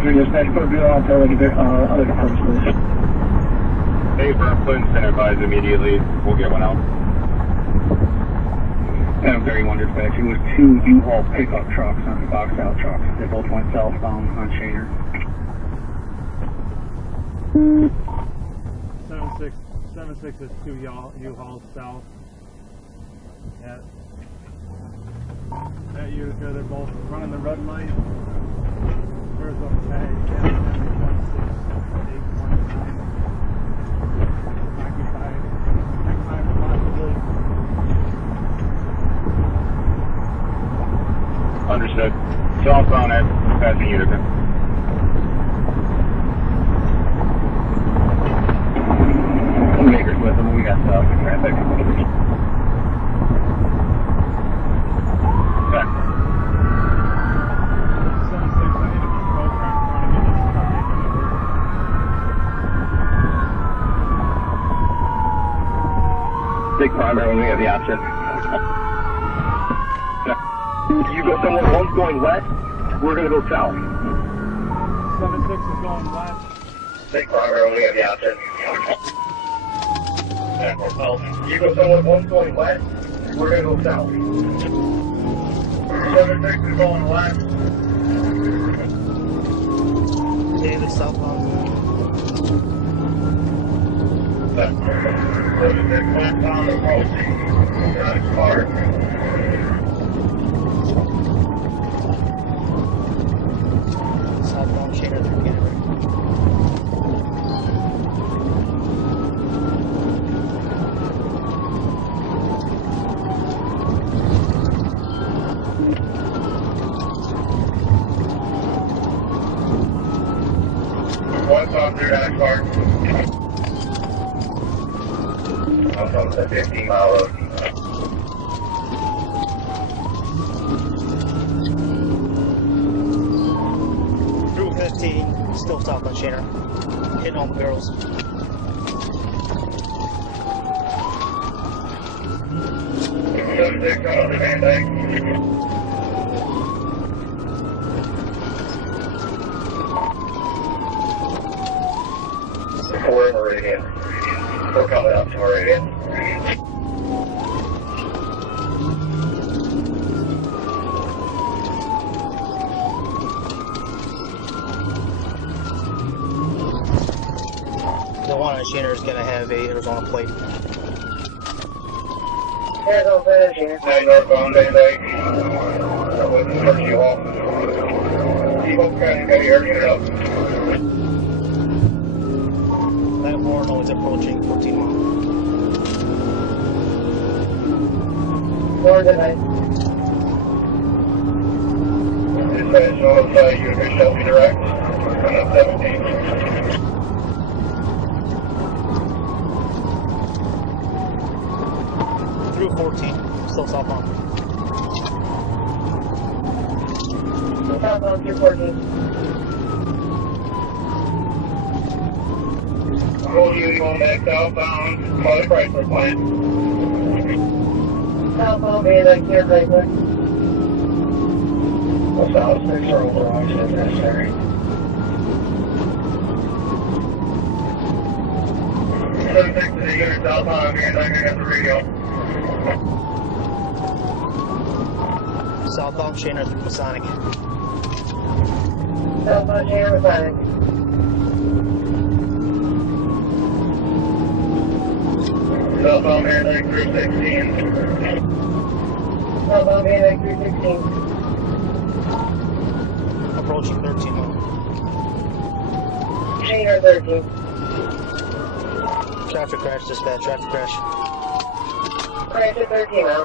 3 dispatch, put a bill on to other departments, please. Hey, Brooklyn, center advise immediately. We'll get one out. Adam 31 dispatch, it was 2 U-Haul pickup trucks on the box out trucks. They both went southbound on Shaner. 76 is 2 U-Hauls south. Yeah. That Utica, they're both running the red light. There's a tag, 16, 95 possibly. Understood. Southbound at passing Utica. Makers with them, we got traffic. Big primary when we have the option. You go somewhere, one's going west, we're going to go south. 76 is going west. Big primary when we have the option. You go somewhere, one's going west, we're going to go south. 76 is going west. David, southbound. 76 westbound approaching. Park. Southbound Shaner, they're getting ready. Westbound through Dash Park. I'm on the 15-mile road. Through 15, still southbound Shaner. Hitting all the barrels. Subject on the Van Dyke. We're in Meridian. We're coming up to Meridian. The one on Shaner is going to have a Arizona plate. Arizona plate, Shaner. 9 northbound Van Dyke. That was the first U-Haul. People kind of got your unit up. That Warren is approaching 14 mile. Warren, good night. Dispatch notify you to Shelby Direct. Coming up 17. Through 14, still southbound. Southbound through 14. Roll you going back southbound, by the Chrysler plant. Southbound Van Dyke here, Chrysler. Well, south 6 or overall, if necessary. 76 to the unit southbound Van Dyke, I got the radio. Southbound Shaner through Masonic. Southbound Shaner, Masonic. Southbound Van Dyke through 16. Southbound Van Dyke through 16. Approaching 13 mile. Shaner 13. Traffic crash, dispatch, traffic crash. Crash at 13 now.